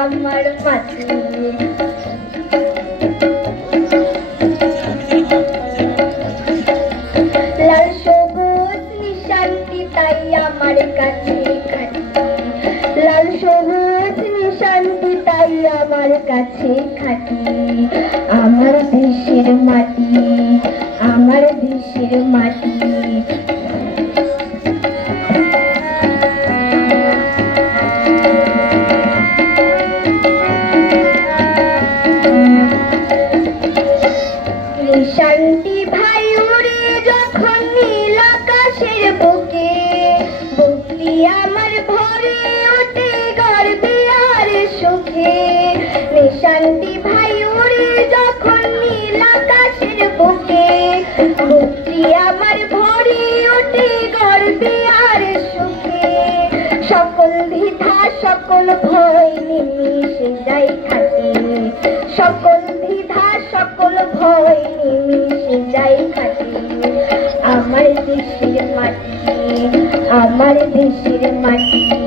আমার লাল সবুজ তাই আমার কাছে লাল সবুজ নিশান্তি তাই আমার কাছে খাটি। আমার দেশের মাটি, আমার দেশের মাটি। নিশানটি ভাই উড়ে যখন নীল আকাশের বুকে বুকটি আমার ভরে ওঠে গর্বে আর সুখে। নিশানটি ভাই উড়ে যখন নীল আকাশের বুকে বুকটি আমার ভরে ওঠে গর্বে আর সুখে। সকল দ্বিধা, সকল ভয় নিমিশে যাই খাটে। সকল দ্বিধা, সকল ভয় আমার দেশের মাটি আমার দেশের মাটি।